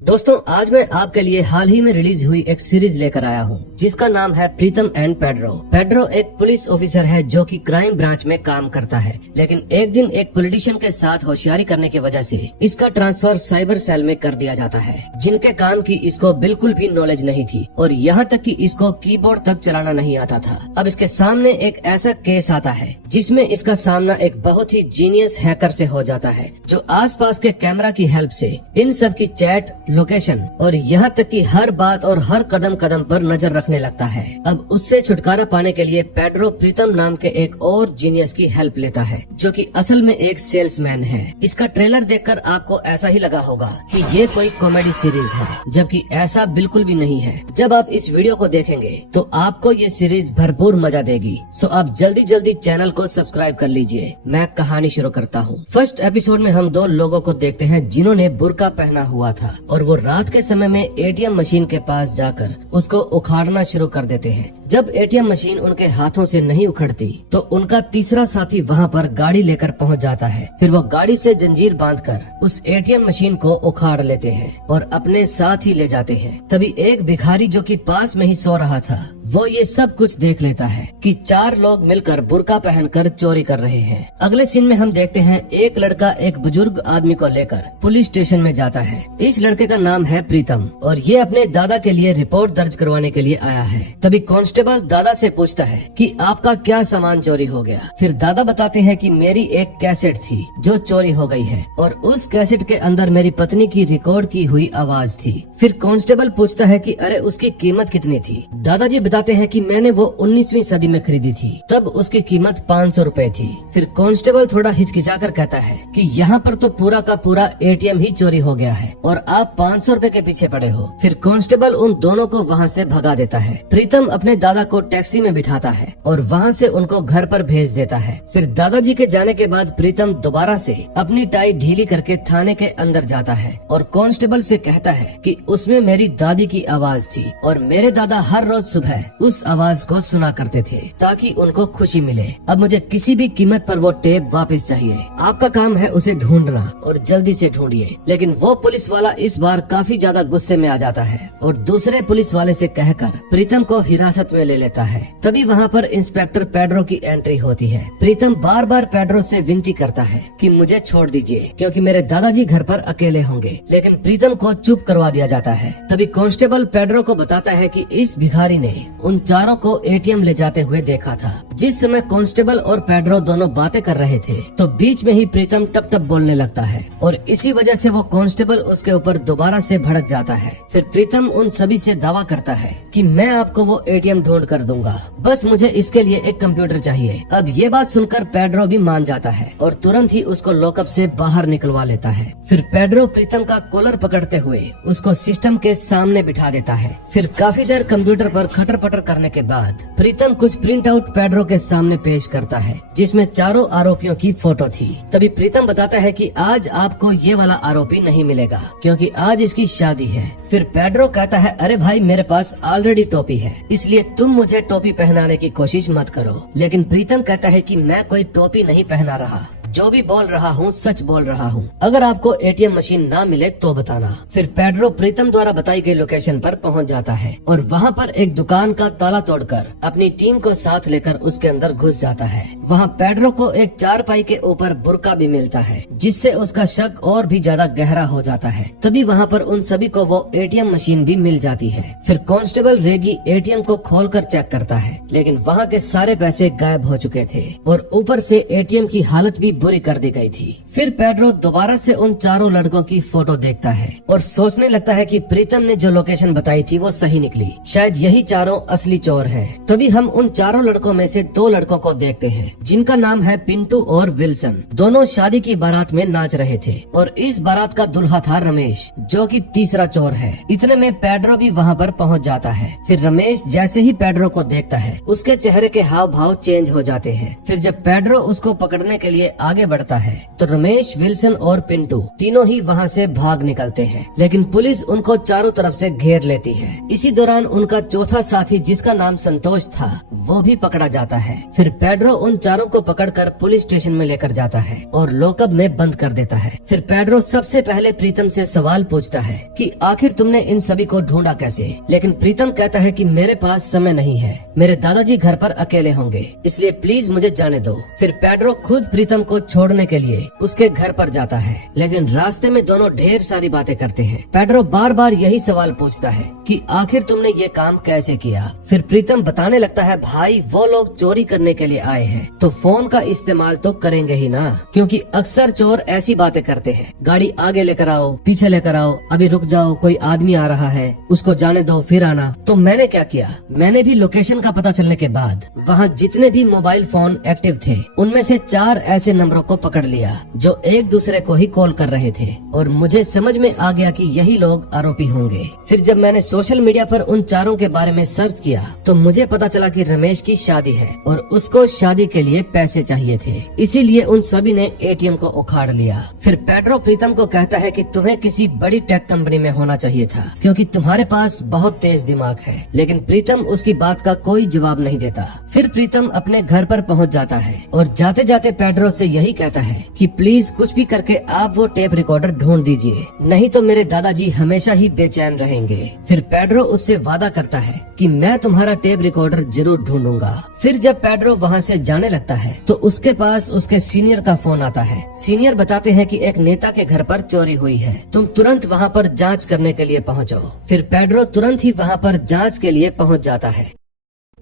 दोस्तों आज मैं आपके लिए हाल ही में रिलीज हुई एक सीरीज लेकर आया हूँ जिसका नाम है प्रीतम एंड पेड्रो। पेड्रो एक पुलिस ऑफिसर है जो कि क्राइम ब्रांच में काम करता है, लेकिन एक दिन एक पॉलिटिशियन के साथ होशियारी करने की वजह से इसका ट्रांसफर साइबर सेल में कर दिया जाता है, जिनके काम की इसको बिल्कुल भी नॉलेज नहीं थी और यहाँ तक कि इसको कीबोर्ड तक चलाना नहीं आता था। अब इसके सामने एक ऐसा केस आता है जिसमें इसका सामना एक बहुत ही जीनियस हैकर से हो जाता है जो आसपास के कैमरा की हेल्प से इन सब की चैट, लोकेशन और यहाँ तक कि हर बात और हर कदम कदम पर नजर रखने लगता है। अब उससे छुटकारा पाने के लिए पेड्रो प्रीतम नाम के एक और जीनियस की हेल्प लेता है जो कि असल में एक सेल्समैन है। इसका ट्रेलर देखकर आपको ऐसा ही लगा होगा कि ये कोई कॉमेडी सीरीज है, जबकि ऐसा बिल्कुल भी नहीं है। जब आप इस वीडियो को देखेंगे तो आपको ये सीरीज भरपूर मजा देगी। सो आप जल्दी जल्दी चैनल को सब्सक्राइब कर लीजिए। मैं कहानी शुरू करता हूँ। फर्स्ट एपिसोड में हम दो लोगों को देखते हैं जिन्होंने बुर्का पहना हुआ था और वो रात के समय में एटीएम मशीन के पास जाकर उसको उखाड़ना शुरू कर देते हैं। जब एटीएम मशीन उनके हाथों से नहीं उखड़ती तो उनका तीसरा साथी वहाँ पर गाड़ी लेकर पहुँच जाता है। फिर वो गाड़ी से जंजीर बांधकर उस एटीएम मशीन को उखाड़ लेते हैं और अपने साथ ही ले जाते हैं। तभी एक भिखारी जो कि पास में ही सो रहा था वो ये सब कुछ देख लेता है कि चार लोग मिलकर बुर्का पहनकर चोरी कर रहे हैं। अगले सीन में हम देखते हैं एक लड़का एक बुजुर्ग आदमी को लेकर पुलिस स्टेशन में जाता है। इस लड़के का नाम है प्रीतम और ये अपने दादा के लिए रिपोर्ट दर्ज करवाने के लिए आया है। तभी कांस्टेबल दादा से पूछता है कि आपका क्या सामान चोरी हो गया। फिर दादा बताते हैं कि मेरी एक कैसेट थी जो चोरी हो गई है और उस कैसेट के अंदर मेरी पत्नी की रिकॉर्ड की हुई आवाज थी। फिर कांस्टेबल पूछता है कि अरे उसकी कीमत कितनी थी। दादाजी बताते हैं कि मैंने वो 19वीं सदी में खरीदी थी, तब उसकी कीमत 500 रुपए थी। फिर कांस्टेबल थोड़ा हिचकिचाकर कहता है कि यहाँ पर तो पूरा का पूरा एटीएम ही चोरी हो गया है और आप 500 रुपए के पीछे पड़े हो। फिर कांस्टेबल उन दोनों को वहाँ से भगा देता है। प्रीतम अपने दादा को टैक्सी में बिठाता है और वहाँ से उनको घर पर भेज देता है। फिर दादाजी के जाने के बाद प्रीतम दोबारा से अपनी टाई ढीली करके थाने के अंदर जाता है और कांस्टेबल से कहता है कि उसमें मेरी दादी की आवाज थी और मेरे दादा हर रोज सुबह उस आवाज को सुना करते थे ताकि उनको खुशी मिले। अब मुझे किसी भी कीमत पर वो टेप वापस चाहिए। आपका काम है उसे ढूंढना और जल्दी से ढूंढिए। लेकिन वो पुलिस वाला इस बार काफी ज्यादा गुस्से में आ जाता है और दूसरे पुलिस वाले से कहकर प्रीतम को हिरासत में ले लेता है। तभी वहाँ पर इंस्पेक्टर पेड्रो की एंट्री होती है। प्रीतम बार बार पेड्रो से विनती करता है कि मुझे छोड़ दीजिए क्योंकि मेरे दादाजी घर पर अकेले होंगे, लेकिन प्रीतम को चुप करवा दिया जाता है। तभी कांस्टेबल पेड्रो को बताता है कि इस भिखारी ने उन चारों को एटीएम ले जाते हुए देखा था। जिस समय कांस्टेबल और पेड्रो दोनों बातें कर रहे थे तो बीच में ही प्रीतम टप टप बोलने लगता है और इसी वजह से वो कांस्टेबल उसके ऊपर दोबारा से भड़क जाता है। फिर प्रीतम उन सभी से दावा करता है कि मैं आपको वो एटीएम ढूंढ कर दूंगा, बस मुझे इसके लिए एक कंप्यूटर चाहिए। अब ये बात सुनकर पेड्रो भी मान जाता है और तुरंत ही उसको लॉकअप से बाहर निकलवा लेता है। फिर पेड्रो प्रीतम का कॉलर पकड़ते हुए उसको सिस्टम के सामने बिठा देता है। फिर काफी देर कंप्यूटर पर खटर पटर करने के बाद प्रीतम कुछ प्रिंट आउट पेड्रो के सामने पेश करता है जिसमें चारों आरोपियों की फोटो थी। तभी प्रीतम बताता है कि आज आपको ये वाला आरोपी नहीं मिलेगा क्योंकि आज इसकी शादी है। फिर पेड्रो कहता है अरे भाई मेरे पास ऑलरेडी टोपी है, इसलिए तुम मुझे टोपी पहनाने की कोशिश मत करो। लेकिन प्रीतम कहता है कि मैं कोई टोपी नहीं पहना रहा, जो भी बोल रहा हूँ सच बोल रहा हूँ। अगर आपको एटीएम मशीन ना मिले तो बताना। फिर पेड्रो प्रीतम द्वारा बताई गई लोकेशन पर पहुँच जाता है और वहाँ पर एक दुकान का ताला तोड़कर अपनी टीम को साथ लेकर उसके अंदर घुस जाता है। वहाँ पेड्रो को एक चारपाई के ऊपर बुर्का भी मिलता है जिससे उसका शक और भी ज्यादा गहरा हो जाता है। तभी वहाँ पर उन सभी को वो एटीएम मशीन भी मिल जाती है। फिर कांस्टेबल रेगी एटीएम को खोलकर चेक करता है, लेकिन वहाँ के सारे पैसे गायब हो चुके थे और ऊपर से एटीएम की हालत भी बुरी कर दी गई थी। फिर पेड्रो दोबारा से उन चारों लड़कों की फोटो देखता है और सोचने लगता है कि प्रीतम ने जो लोकेशन बताई थी वो सही निकली, शायद यही चारों असली चोर हैं। तभी हम उन चारों लड़कों में से दो लड़कों को देखते हैं जिनका नाम है पिंटू और विल्सन। दोनों शादी की बारात में नाच रहे थे और इस बारात का दूल्हा था रमेश जो कि तीसरा चोर है। इतने में पेड्रो भी वहाँ पर पहुँच जाता है। फिर रमेश जैसे ही पेड्रो को देखता है उसके चेहरे के हाव भाव चेंज हो जाते हैं। फिर जब पेड्रो उसको पकड़ने के लिए आगे बढ़ता है तो रमेश, विल्सन और पिंटू तीनों ही वहाँ से भाग निकलते हैं, लेकिन पुलिस उनको चारों तरफ से घेर लेती है। इसी दौरान उनका चौथा साथी जिसका नाम संतोष था वो भी पकड़ा जाता है। फिर पेड्रो उन चारों को पकड़कर पुलिस स्टेशन में लेकर जाता है और लॉकअप में बंद कर देता है। फिर पेड्रो सबसे पहले प्रीतम से सवाल पूछता है कि आखिर तुमने इन सभी को ढूंढा कैसे, लेकिन प्रीतम कहता है कि मेरे पास समय नहीं है, मेरे दादाजी घर पर अकेले होंगे, इसलिए प्लीज मुझे जाने दो। फिर पेड्रो खुद प्रीतम को छोड़ने के लिए उसके घर पर जाता है, लेकिन रास्ते में दोनों ढेर सारी बातें करते हैं। पेड्रो बार बार यही सवाल पूछता है कि आखिर तुमने ये काम कैसे किया। फिर प्रीतम बताने लगता है, भाई वो लोग चोरी करने के लिए आए हैं तो फोन का इस्तेमाल तो करेंगे ही ना, क्योंकि अक्सर चोर ऐसी बातें करते हैं, गाड़ी आगे लेकर आओ, पीछे लेकर आओ, अभी रुक जाओ, कोई आदमी आ रहा है, उसको जाने दो फिर आना। तो मैंने क्या किया, मैंने भी लोकेशन का पता चलने के बाद वहाँ जितने भी मोबाइल फोन एक्टिव थे उनमें से 4 ऐसे नंबरों को पकड़ लिया जो एक दूसरे को ही कॉल कर रहे थे, और मुझे समझ में आ गया कि यही लोग आरोपी होंगे। फिर जब मैंने सोशल मीडिया पर उन चारों के बारे में सर्च किया तो मुझे पता चला कि रमेश की शादी है और उसको शादी के लिए पैसे चाहिए थे, इसीलिए उन सभी ने एटीएम को उखाड़ लिया। फिर पेड्रो प्रीतम को कहता है कि तुम्हें किसी बड़ी टेक कंपनी में होना चाहिए था क्योंकि तुम्हारे पास बहुत तेज दिमाग है, लेकिन प्रीतम उसकी बात का कोई जवाब नहीं देता। फिर प्रीतम अपने घर पर पहुंच जाता है और जाते जाते पेड्रो से यही कहता है कि प्लीज कुछ भी करके आप वो टेप रिकॉर्डर ढूंढ दीजिए, नहीं तो मेरे दादाजी हमेशा ही बेचैन रहेंगे। फिर पेड्रो उससे वादा करता है कि मैं तुम्हारा टेप रिकॉर्डर जरूर ढूंढूंगा। फिर जब पेड्रो वहाँ से जाने लगता है तो उसके पास उसके सीनियर का फोन आता है। सीनियर बताते हैं कि एक नेता के घर पर चोरी हुई है, तुम तुरंत वहाँ पर जांच करने के लिए पहुँचो। फिर पेड्रो तुरंत ही वहाँ पर जांच के लिए पहुँच जाता है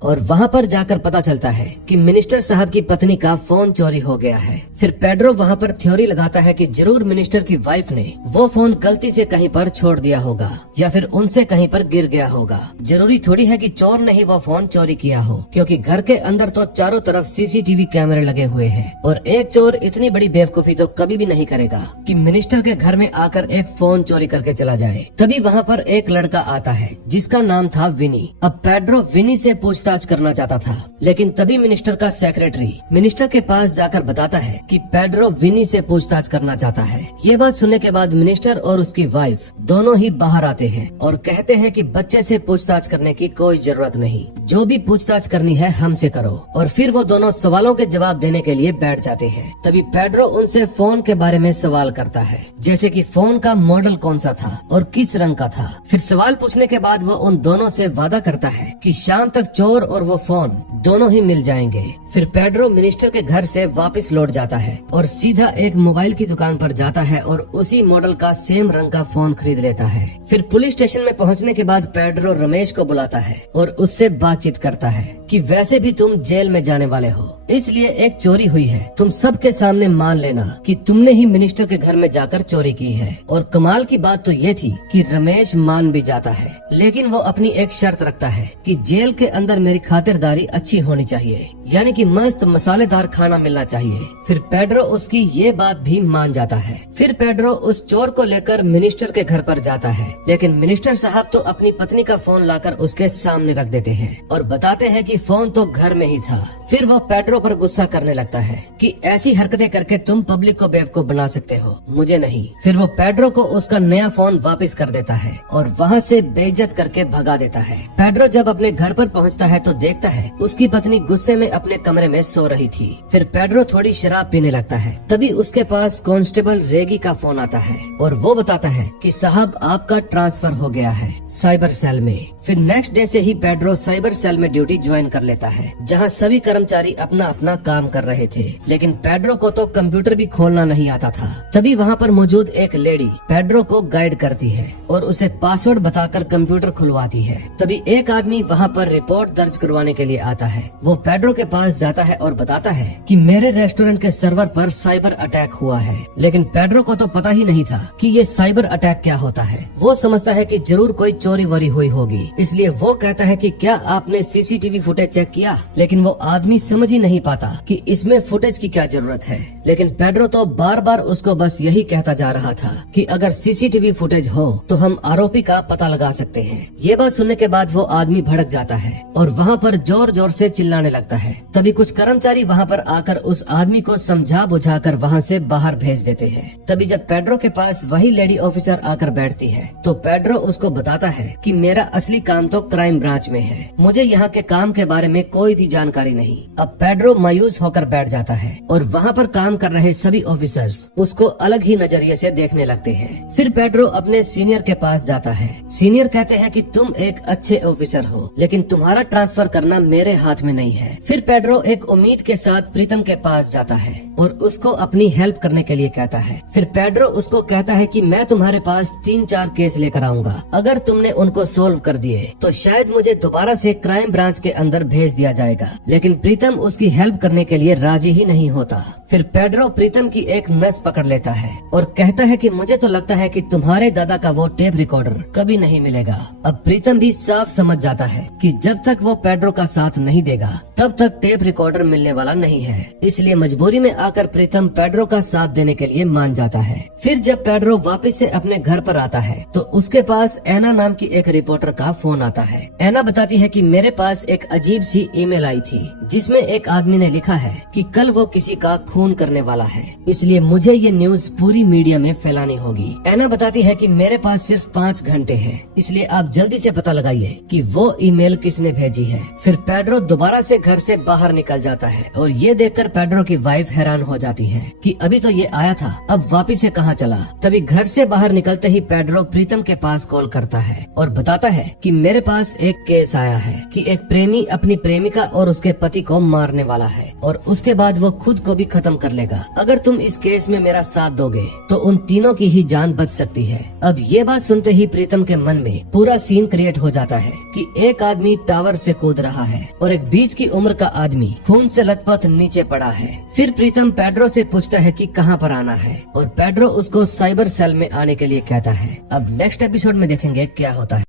और वहाँ पर जाकर पता चलता है कि मिनिस्टर साहब की पत्नी का फोन चोरी हो गया है। फिर पेड्रो वहाँ पर थ्योरी लगाता है कि जरूर मिनिस्टर की वाइफ ने वो फोन गलती से कहीं पर छोड़ दिया होगा या फिर उनसे कहीं पर गिर गया होगा। जरूरी थोड़ी है कि चोर ने ही वो फोन चोरी किया हो, क्योंकि घर के अंदर तो चारों तरफ सीसीटीवी कैमरे लगे हुए हैं और एक चोर इतनी बड़ी बेवकूफी तो कभी भी नहीं करेगा कि मिनिस्टर के घर में आकर एक फोन चोरी करके चला जाए। तभी वहाँ पर एक लड़का आता है जिसका नाम था विनी। अब पेड्रो विनी से पूछताछ करना चाहता था, लेकिन तभी मिनिस्टर का सेक्रेटरी मिनिस्टर के पास जाकर बताता है कि पेड्रो विनी से पूछताछ करना चाहता है। ये बात सुनने के बाद मिनिस्टर और उसकी वाइफ दोनों ही बाहर आते हैं और कहते हैं कि बच्चे से पूछताछ करने की कोई जरूरत नहीं, जो भी पूछताछ करनी है हमसे करो। और फिर वो दोनों सवालों के जवाब देने के लिए बैठ जाते हैं। तभी पेड्रो उनसे फोन के बारे में सवाल करता है, जैसे कि फोन का मॉडल कौन सा था और किस रंग का था। फिर सवाल पूछने के बाद वो उन दोनों से वादा करता है कि शाम तक चोर और वो फोन दोनों ही मिल जाएंगे। फिर पेड्रो मिनिस्टर के घर से वापस लौट जाता है और सीधा एक मोबाइल की दुकान पर जाता है और उसी मॉडल का सेम रंग का फोन खरीद लेता है। फिर पुलिस स्टेशन में पहुंचने के बाद पेड्रो रमेश को बुलाता है और उससे बातचीत करता है कि वैसे भी तुम जेल में जाने वाले हो, इसलिए एक चोरी हुई है, तुम सबके सामने मान लेना कि तुमने ही मिनिस्टर के घर में जाकर चोरी की है। और कमाल की बात तो ये थी कि रमेश मान भी जाता है, लेकिन वो अपनी एक शर्त रखता है कि जेल के अंदर मेरी खातिरदारी अच्छी होनी चाहिए, यानी कि मस्त मसालेदार खाना मिलना चाहिए। फिर पेड्रो उसकी ये बात भी मान जाता है। फिर पेड्रो उस चोर को लेकर मिनिस्टर के घर पर जाता है, लेकिन मिनिस्टर साहब तो अपनी पत्नी का फोन लाकर उसके सामने रख देते हैं और बताते हैं कि फोन तो घर में ही था। फिर वो पेड्रो पर गुस्सा करने लगता है कि ऐसी हरकतें करके तुम पब्लिक को बेवकूफ बना सकते हो, मुझे नहीं। फिर वो पेड्रो को उसका नया फोन वापस कर देता है और वहाँ से बेइज्जत करके भगा देता है। पेड्रो जब अपने घर पर पहुँचता है तो देखता है उसकी पत्नी गुस्से में अपने कमरे में सो रही थी। फिर पेड्रो थोड़ी शराब पीने लगता है। तभी उसके पास कांस्टेबल रेगी का फोन आता है और वो बताता है कि साहब आपका ट्रांसफर हो गया है साइबर सेल में। फिर नेक्स्ट डे से ही पेड्रो साइबर सेल में ड्यूटी ज्वाइन कर लेता है, जहाँ सभी कर्मचारी अपना अपना काम कर रहे थे, लेकिन पेड्रो को तो कंप्यूटर भी खोलना नहीं आता था। तभी वहाँ पर मौजूद एक लेडी पेड्रो को गाइड करती है और उसे पासवर्ड बताकर कंप्यूटर खुलवाती है। तभी एक आदमी वहाँ पर रिपोर्ट दर्ज करवाने के लिए आता है। वो पेड्रो के पास जाता है और बताता है कि मेरे रेस्टोरेंट के सर्वर पर साइबर अटैक हुआ है, लेकिन पेड्रो को तो पता ही नहीं था कि ये साइबर अटैक क्या होता है। वो समझता है कि जरूर कोई चोरी वोरी हुई होगी, इसलिए वो कहता है कि क्या आपने सीसीटीवी फुटेज चेक किया, लेकिन वो आदमी समझ ही नहीं पाता कि इसमें फुटेज की क्या जरूरत है। लेकिन पेड्रो तो बार बार उसको बस यही कहता जा रहा था कि अगर सीसीटीवी फुटेज हो तो हम आरोपी का पता लगा सकते हैं। ये बात सुनने के बाद वो आदमी भड़क जाता है और वहाँ पर जोर जोर से चिल्लाने लगता है। तभी कुछ कर्मचारी वहाँ पर आकर उस आदमी को समझा बुझाकर वहाँ से बाहर भेज देते हैं। तभी जब पेड्रो के पास वही लेडी ऑफिसर आकर बैठती है तो पेड्रो उसको बताता है कि मेरा असली काम तो क्राइम ब्रांच में है, मुझे यहाँ के काम के बारे में कोई भी जानकारी नहीं। अब पेड्रो मायूस होकर बैठ जाता है और वहाँ पर काम कर रहे सभी ऑफिसर्स उसको अलग ही नजरिए से देखने लगते हैं। फिर पेड्रो अपने सीनियर के पास जाता है। सीनियर कहते हैं कि तुम एक अच्छे ऑफिसर हो, लेकिन तुम्हारा ट्रांसफर करना मेरे हाथ में नहीं है। फिर पेड्रो एक उम्मीद के साथ प्रीतम के पास जाता है और उसको अपनी हेल्प करने के लिए कहता है। फिर पेड्रो उसको कहता है कि मैं तुम्हारे पास 3-4 केस लेकर आऊंगा, अगर तुमने उनको सोल्व कर दिए तो शायद मुझे दोबारा से क्राइम ब्रांच के अंदर भेज दिया जाएगा। लेकिन प्रीतम उसकी हेल्प करने के लिए राजी ही नहीं होता। फिर पेड्रो प्रीतम की एक नस पकड़ लेता है और कहता है कि मुझे तो लगता है कि तुम्हारे दादा का वो टेप रिकॉर्डर कभी नहीं मिलेगा। अब प्रीतम भी साफ समझ जाता है कि जब तक वो पेड्रो का साथ नहीं देगा तब तक टेप रिकॉर्डर मिलने वाला नहीं है। इसलिए मजबूरी में आकर प्रीतम पेड्रो का साथ देने के लिए मान जाता है। फिर जब पेड्रो वापस से अपने घर पर आता है तो उसके पास एना नाम की एक रिपोर्टर का फोन आता है। एना बताती है कि मेरे पास एक अजीब सी ईमेल आई थी जिसमें एक आदमी ने लिखा है कि कल वो किसी का खून करने वाला है, इसलिए मुझे ये न्यूज पूरी मीडिया में फैलानी होगी। एना बताती है कि मेरे पास सिर्फ 5 घंटे हैं, इसलिए आप जल्दी से पता लगाइए कि वो ईमेल किसने भेजी है। फिर पेड्रो दोबारा से घर से बाहर निकल जाता है और ये देखकर पेड्रो की वाइफ हैरान हो जाती है कि अभी तो ये आया था, अब वापिस से कहाँ चला। तभी घर से बाहर निकलते ही पेड्रो प्रीतम के पास कॉल करता है और बताता है कि मेरे पास एक केस आया है कि एक प्रेमी अपनी प्रेमिका और उसके पति को मारने वाला है और उसके बाद वो खुद को भी खत्म कर लेगा। अगर तुम इस केस में मेरा साथ दोगे तो उन तीनों की ही जान बच सकती है। अब ये बात सुनते ही प्रीतम के मन में पूरा सीन क्रिएट हो जाता है कि एक आदमी टावर से कूद रहा है और एक 20 की उम्र का आदमी खून से लथपथ नीचे पड़ा है। फिर प्रीतम पेड्रो से पूछता है कि कहाँ पर आना है और पेड्रो उसको साइबर सेल में आने के लिए कहता है। अब नेक्स्ट एपिसोड में देखेंगे क्या होता है।